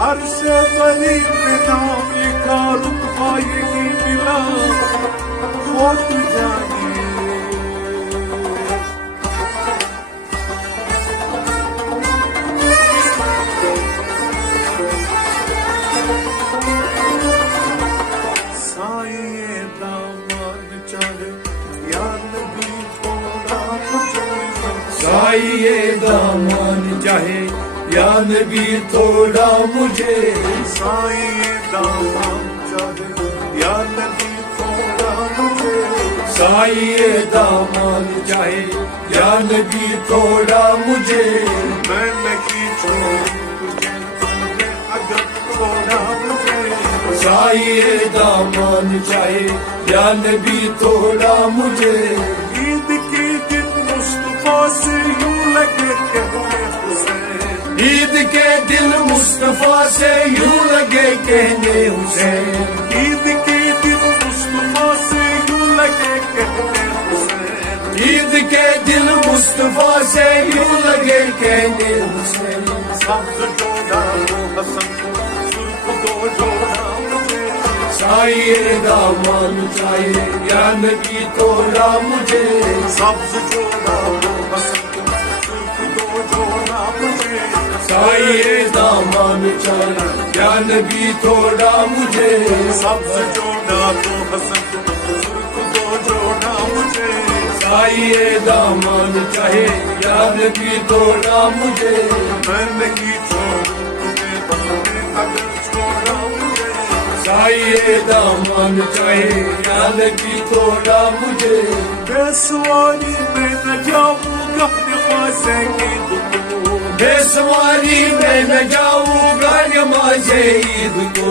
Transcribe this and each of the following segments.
عرش غریب میں نام لکھا رتبہ یہی ملا خود جانے سائے دامان چاہے یا نبی تھوڑا مجھے سائے دامان چاہے یا نبی تھوڑا مجھے سائے دامان چاہے یا نبی تھوڑا مجھے سائے دامان چاہے یا نبی تھوڑا مجھے میں نہیں چھوڑوں تجھے تمہیں اگر تھوڑا مجھے سائے دامان چاہے یا نبی تھوڑا مجھے عید کے دن مصطفیٰ سے یوں لگے کہنے حسین عید کے دن مصطفیٰ سے یوں لگے کہنے حسین عید کے دن مصطفیٰ سے یوں لگے کہنے حسین عید کے دن مصطفیٰ سے یوں لگے کہنے حسین سبز جوڑا دو حسن کو سرخ دو جوڑا مجھے سائے دامان چاہے یا نبی تھوڑا مجھے سبز جوڑا دو حسن کو سرخ دو جوڑا مجھے سائے دامان چاہے یا نبی تھوڑا مجھے سبز جوڑا دو حسن کو سرخ دو جوڑا مجھے سائے دامان چاہے یا نبی تھوڑا مجھے میں نہیں چھوڑوں تجھے تمہیں اگر چھوڑا مجھے سائے دامان چاہے یا نبی تھوڑا مجھے بے سواری میں نہ جاؤں گا نمازے کی دکھو بے سواری میں نہ جاؤں گا نمازے عید کو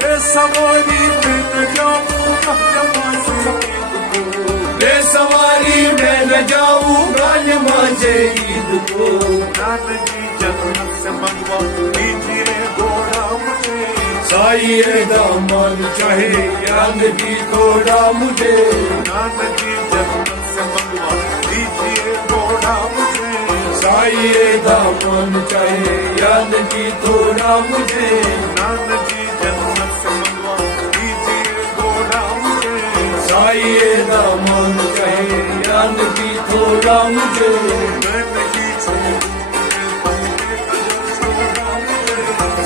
بے سواری میں نہ جاؤں گا نمازے عید کو بے سواری میں نہ جاؤں گا نمازے عید کو نانا جی جنت سے منگوا دیجیے گھوڑا مجھے سائے دامان چاہے یا نبی تھوڑا مجھے نانا جی جنت سے منگوا دیجیے گھوڑا مجھے سائے دامان چاہے یا نبی تھوڑا مجھے نانا جی جنت سے منگوا دیجیے گھوڑا مجھے سائے دامان چاہے یا نبی تھوڑا مجھے میں نہیں چھوڑوں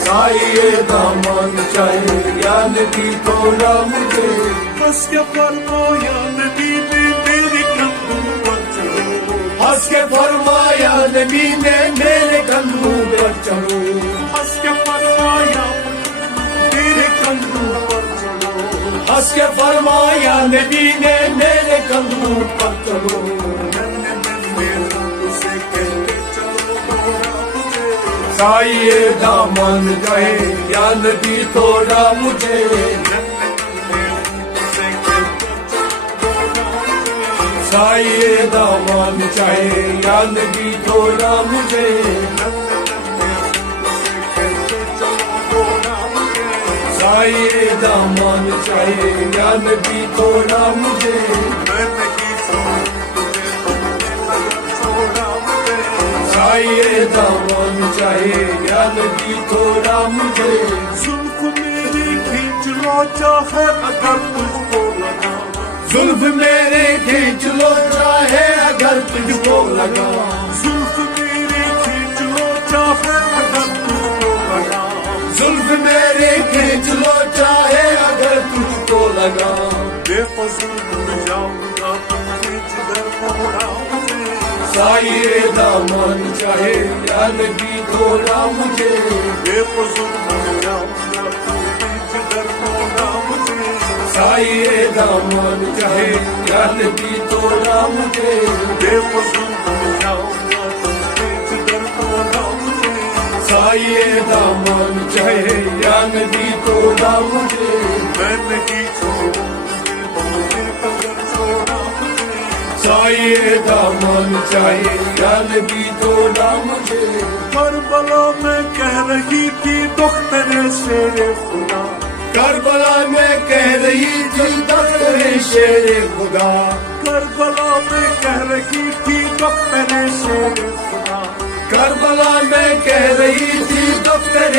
سائے دامان چاہے یا نبی تھوڑا مجھے بس کیا فرمایا نبی نے میرے کندھوں پر چڑھو بس کیا فرمایا نبی نے میرے کندھوں پر چڑھو بس کیا فرمایا میرے کندھوں پر چڑھو بس کیا فرمایا نبی نے میرے کندھوں پر چڑھو سائے دامان چاہے یا نبی تھوڑا مجھے سائے دامان چاہے یا نبی تھوڑا مجھے سائے دامان چاہے یا نبی تھوڑا مجھے سائے دامان چاہے یا نبی تھوڑا مجھے زلف میری کھینچ لو چاہے اگر تجھ کو لگا زلف میری کھینچ لو چاہے اگر تجھ کو لگا زلف میری کھینچ لو چاہے اگر تجھ کو لگا زلف میری کھینچ لو چاہے اگر تجھ کو لگا بے فضول جاؤں گا کھینچ در موڑا مجھے سائے دامان چاہے یا نبی تھوڑا مجھے بے فضول جاؤں گا کھینچ در موڑا مجھے سائے دامان چاہے یا نبی تھوڑا مجھے بے فضول جاؤں گا کھینچ در موڑا مجھے سائے دامان چاہے یا نبی تھوڑا مجھے میں نہیں چھوڑوں سائے دامان چاہے یا نبی تھوڑا مجھے کربلا میں کہہ رہی تھی دختر شیر خدا کربلا میں کہہ رہی تھی دختر شیر خدا کربلا میں کہہ رہی تھی دختر شیر خدا کربلا میں کہہ رہی تھی دختر